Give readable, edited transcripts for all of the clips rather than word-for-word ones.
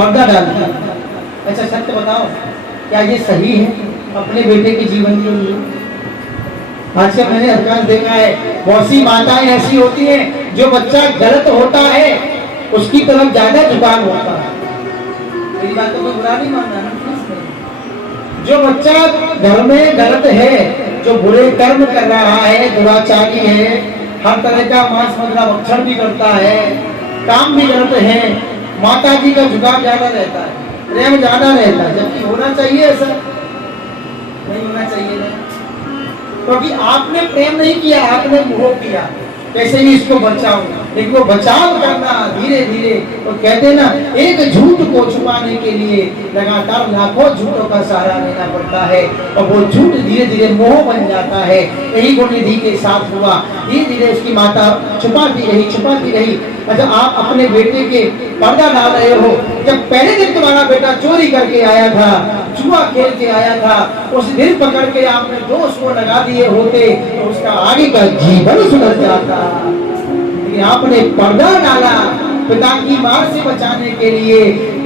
पर्दा डालती है। अच्छा सत्य बताओ, क्या ये सही है अपने बेटे के जीवन के लिए? आजकल मैंने अधिकांश देखा है, बहुत सी माताएं ऐसी होती हैं जो बच्चा गलत होता है उसकी तरफ ज्यादा झुकाव होता है। मेरी बात को बुरा नहीं मानना ना, जो बच्चा घर में गलत है, जो बुरे कर्म कर रहा है, दुराचारी है, हर तरह का मांस मदिरा भक्षण भी करता है, काम भी गलत है, माता जी का झुकाव ज्यादा रहता है, प्रेम ज्यादा रहता है, जबकि होना चाहिए ऐसा नहीं होना चाहिए ना, क्योंकि आपने प्रेम नहीं किया, आपने मोह किया, कैसे भी इसको बचाओ, लेकिन वो बचाव करना धीरे धीरे, तो कहते ना एक झूठ को छुपाने के लिए लगातार लाखों झूठों का सहारा लेना पड़ता है, और वो झूठ धीरे धीरे मोह बन जाता है। यही गुणनिधि के साथ हुआ, धीरे धीरे उसकी माता छुपाती रही। अच्छा, आप अपने बेटे के पर्दा डाल रहे हो, जब पहले दिन तुम्हारा बेटा चोरी करके आया था, जुआ खेल के आया था, उस दिन पकड़ के आपने दोष को लगा दिए होते तो उसका आगे का जीवन सुधर जाता। लेकिन आपने पर्दा डाला पिता की मार से बचाने के लिए।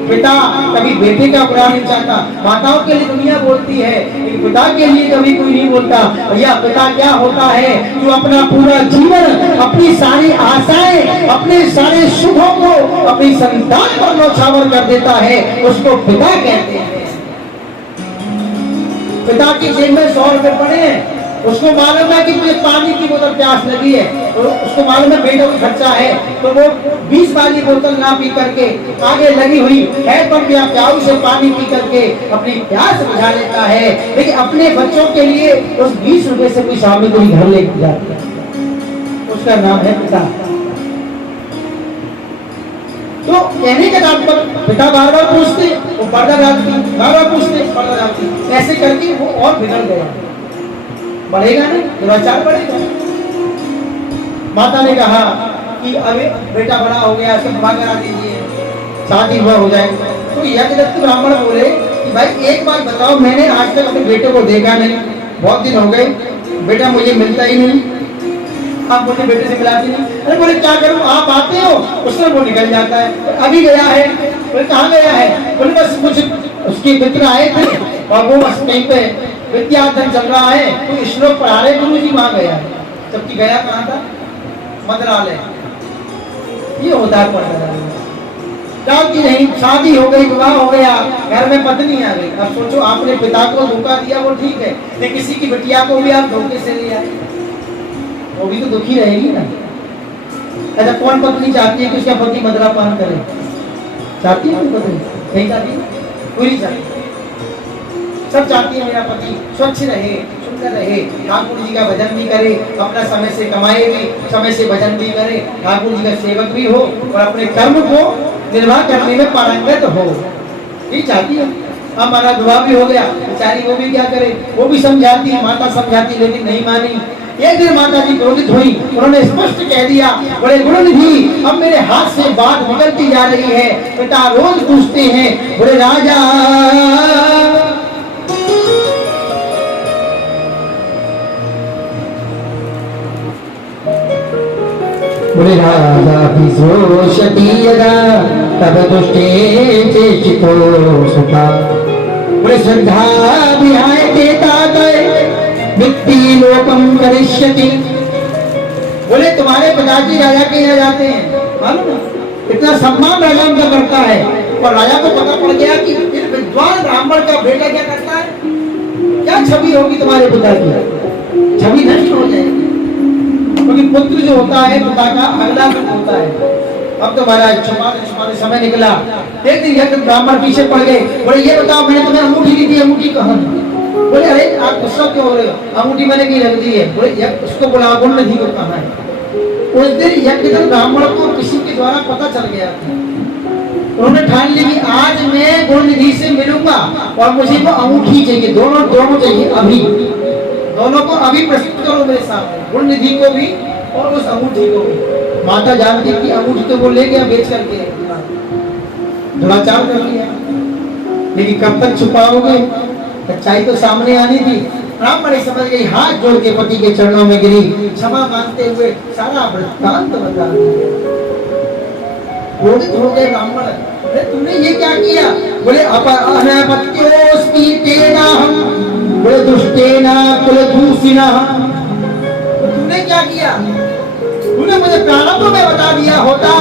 पिता कभी बेटे का बुरा नहीं चाहता, माताओं के लिए दुनिया बोलती है, लेकिन पिता के लिए कभी कोई नहीं बोलता। भैया पिता क्या होता है, जो अपना पूरा जीवन, अपनी सारी आशाएं, अपने सारे सुखों को अपनी संतान पर न्यौछावर कर देता है, उसको पिता कहते हैं। पिता की जेब में 100 रुपए पड़े हैं, उसको मालूम है कि मुझे पानी की बोतल प्यास लगी है, तो उसको मालूम है बेटे को खर्चा है, तो वो 20 वाली बोतल ना पी करके आगे लगी हुई है पर प्याऊ से पानी पी करके अपनी प्यास बुझा लेता है। लेकिन अपने बच्चों के लिए उस 20 रुपए से कोई सामने कोई घर लेके जाता है, उसका नाम है पिता। तो कहने के नाम पर पिता बार बार पूछते, वो पर्दा डालती, बार बार पूछते, पर्दा डालती, ऐसे करके वो और बिगड़ गया। बढ़ेगा ना, दुराचार बढ़ेगा। माता ने कहा कि अभी बेटा बड़ा हो गया, इसका विवाह करा दीजिए, शादी हुआ हो जाएगा। तो यज्ञदत्त ब्राह्मण बोले कि भाई एक बात बताओ, मैंने आज तक अपने बेटे को देखा नहीं, बहुत दिन हो गए, बेटा मुझे मिलता ही नहीं, आप मुझे बेटे से मिलाती नहीं। अरे बोले क्या करूं, आप आते हो उस समय वो निकल जाता है, अभी गया है। बोले कहाँ गया है? बोले बस कुछ उसके मित्र आए थे और वो बस कहीं पे विद्याधन चल रहा है, तो श्लोक पढ़ा रहे गुरु जी, वहां गया। जबकि गया कहाँ था? मंत्रालय। ये होता है मंत्रालय। की नहीं, शादी हो गई, विवाह हो गया, घर में पत्नी आ गई। अब सोचो, आपने पिता को धोखा दिया वो ठीक है, लेकिन किसी की बिटिया को भी आप धोखे से ले आए, वो भी तो दुखी रहेगी ना। अच्छा, कौन पत्नी चाहती है कि उसका पति मदिरापान करे? चाहती है पत्नी? नहीं चाहती, पूरी चाहती है, सब चाहती है मेरा पति स्वच्छ रहे, सुंदर रहे, ठाकुर जी का भजन भी करे, अपना समय से कमाए भी, समय से भजन भी करे, ठाकुर जी का सेवक भी हो और अपने कर्म को निर्वाह करने में पारंगत हो, ये चाहती है। अब हमारा विवाह भी हो गया, बेचारी वो भी क्या करे, वो भी समझाती, माता समझाती, लेकिन नहीं मानी। एक दिन माता जी क्रोधित हुई, उन्होंने स्पष्ट कह दिया, बड़े गुणनिधि अब मेरे हाथ से बात निकलती जा रही है। पिता रोज पूछते हैं, बोले राजा बोले राजा विशोषति यदा तब दुष्टे चेष्टितो सुखा। बोले श्रद्धा विहाय देता गए व्यक्ति लोकम करिष्यति। बोले तुम्हारे पिताजी राजा के यहाँ जाते हैं, मालूम ना, इतना सम्मान राजा उनका करता है, और राजा को पता पड़ गया कि इस विद्वान ब्राह्मण का बेटा क्या करता है, क्या छवि होगी तुम्हारे पिता की, छवि नष्ट हो जाएगी। क्योंकि पुत्र जो होता है पिता का अगला रूप होता है। अब तो महाराज छुपाने समय निकला, एक दिन यज्ञ ब्राह्मण पीछे पड़ गए, बोले ये बताओ मैंने तुम्हें अंगूठी दी थी, अंगूठी कहाँ? बोले अरे आप गुस्सा क्यों हो रहे हो, अंगूठी मैंने कहीं रख दी है। बोले उसको बोला गुणनिधि को कहाँ है? उस दिन यज्ञ ब्राह्मण को किसी के द्वारा पता चल गया था, उन्होंने ठान ली कि आज मैं गुणनिधि से मिलूंगा और मुझे वो अंगूठी चाहिए, दोनों चाहिए अभी, दोनों को अभी प्रस्तुत करो मेरे सामने, गुणनिधि को भी और उस अंगूठी को भी। माता जानती कि अंगूठी तो वो ले गया बेच करके, दुराचार कर लिया, लेकिन कब तक छुपाओगे, सच्चाई तो सामने आनी थी। ब्राह्मण समझ गई, हाथ जोड़ के पति के चरणों में गिरी, क्षमा मांगते हुए सारा वृत्तांत बता दिया। क्रोधित हो गए ब्राह्मण, अरे तुमने ये क्या किया? बोले अनपत्योस्ति तेनाहं, बोले दुष्टेना कुलदूषिणः। तो तुमने क्या किया? तूने मुझे प्रारंभ में बता दिया होता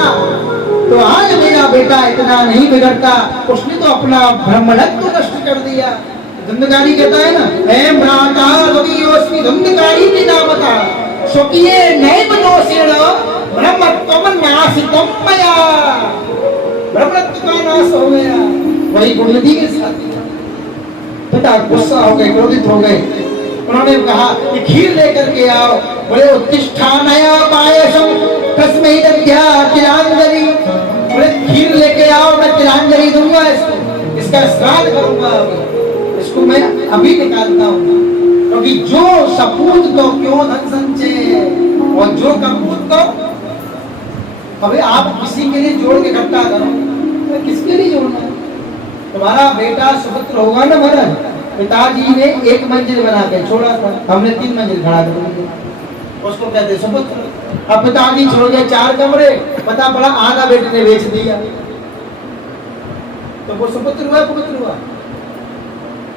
तो आज मेरा बेटा इतना नहीं बिगड़ता। उसने तो अपना ब्रह्मणत्व नष्ट कर दिया। धुंधकारी कहता है ना, एम भ्राता रवियोस्मि धुंधकारी की नामता स्वकीय नैव दोषेण ब्रह्मत्वम नाशितम मया। ब्रह्मत्व का नाश हो गया वही गुणनिधि के साथ। पिता गुस्सा हो गए, क्रोधित हो गए। उन्होंने कहा कि खीर लेकर के आओ। बोले उत्तिष्ठानया पायसम तस्मै दद्या तिलांजलि। बोले खीर लेके आओ, मैं तिलांजलि दूंगा, इसका श्राद्ध करूंगा, इसको मैं अभी निकालता हूँ। क्योंकि जो सपूत तो क्यों धन संचय, और जो कपूत तो अभी आप किसी के लिए जोड़ के इकट्ठा करो, तो किसके लिए जोड़ना? तुम्हारा बेटा सुपुत्र होगा ना महाराज, पिताजी ने एक मंजिल बना के छोड़ा था, हमने 3 मंजिल खड़ा कर दिया, उसको कहते सुपुत्र। अब पिताजी छोड़ गए 4 कमरे, पता पड़ा आधा बेटे ने बेच दिया, तो वो सुपुत्र हुआ पुत्र हुआ?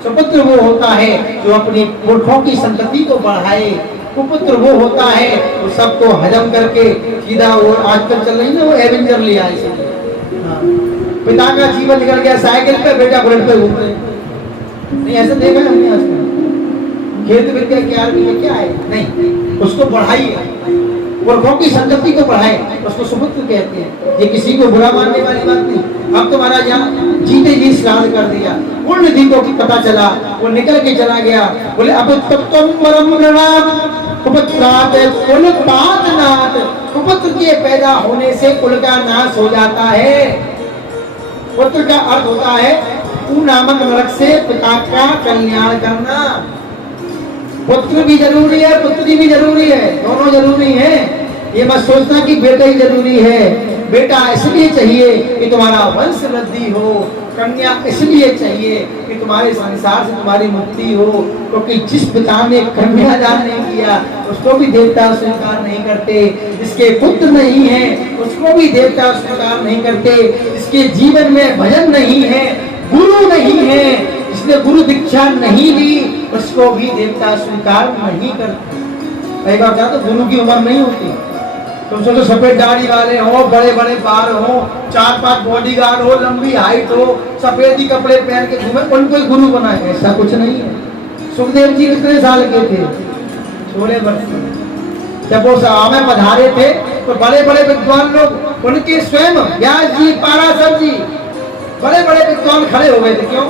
सुपुत्र वो होता है जो अपनी पुरखों की संतति को बढ़ाए। कुपुत्र वो होता है वो सबको हजम करके सीधा, वो आजकल चल रही है ना वो एवेंजर लिया है। हाँ। पिता का जीवन निकल गया साइकिल पे, बेटा बुलेट पे घूम रहे। नहीं ऐसा देखा है हमने आजकल। खेत विद्या क्या है? नहीं, उसको बढ़ाइए, पुरखों की संतति को बढ़ाए, उसको सुपुत्र कहते हैं। ये किसी को बुरा मानने वाली बात नहीं। अब तो महाराज यहाँ जीते जी श्राद्ध कर दिया। उन निधि को पता चला, वो निकल के चला गया। बोले अब कुपुत्र के पैदा होने से कुल का नाश हो जाता है। पुत्र का अर्थ होता है ऊ नामक नरक से पिता का कल्याण करना। पुत्र भी जरूरी है, पुत्री भी जरूरी है, दोनों जरूरी है। ये मत सोचना कि बेटा ही जरूरी है। बेटा इसलिए चाहिए कि तुम्हारा वंश वृद्धि हो, कन्या इसलिए चाहिए कि तुम्हारे संसार से तुम्हारी मुक्ति हो। क्योंकि जिस पिता ने कन्यादान नहीं किया उसको भी देवता स्वीकार नहीं करते, जिसके पुत्र नहीं है उसको भी देवता स्वीकार नहीं करते, जिसके जीवन में भजन नहीं है, गुरु नहीं है, जिसने गुरु दीक्षा नहीं ली उसको भी देवता स्वीकार नहीं करते। कई बार क्या तो गुरु की उम्र नहीं होती। तुम सोचो सफेद दाढ़ी वाले हो, बड़े बड़े बाल हो, 4-5 बॉडीगार्ड हो, लंबी हाइट हो, सफेद ही कपड़े पहन के घूमे, उनको गुरु बनाए, ऐसा कुछ नहीं है। सुखदेव जी कितने साल के थे? 16 वर्ष। जब वो सभा में पधारे थे तो बड़े बड़े विद्वान लोग, उनके स्वयं व्यास जी, पाराशर जी, बड़े बड़े विद्वान खड़े हो गए थे। क्यों?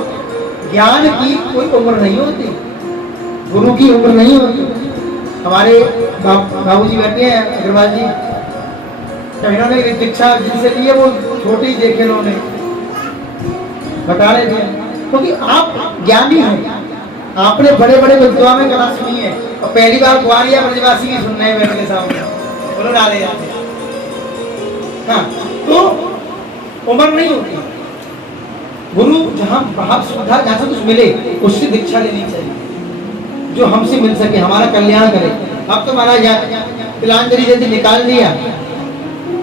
ज्ञान की कोई उम्र नहीं होती, गुरु की उम्र नहीं होती। हमारे बाबूजी बैठे हैं अग्रवाल जी, तो इन्होंने दीक्षा जिनसे लिए वो छोटी देखे इन्होंने बता रहे थे। क्योंकि आप ज्ञानी हैं, आपने बड़े बड़े विद्वान में कला सुनी है, और पहली बार कुआरिया ब्रजवासी की सुनने हैं मेरे सामने, बोलो डाले जाते। हाँ, तो उम्र नहीं होती। गुरु जहाँ भाव श्रद्धा जहाँ से कुछ मिले उससे दीक्षा लेनी चाहिए, जो हमसे मिल सके, हमारा कल्याण करे। अब तो महाराज तिलांजलि यदि निकाल दिया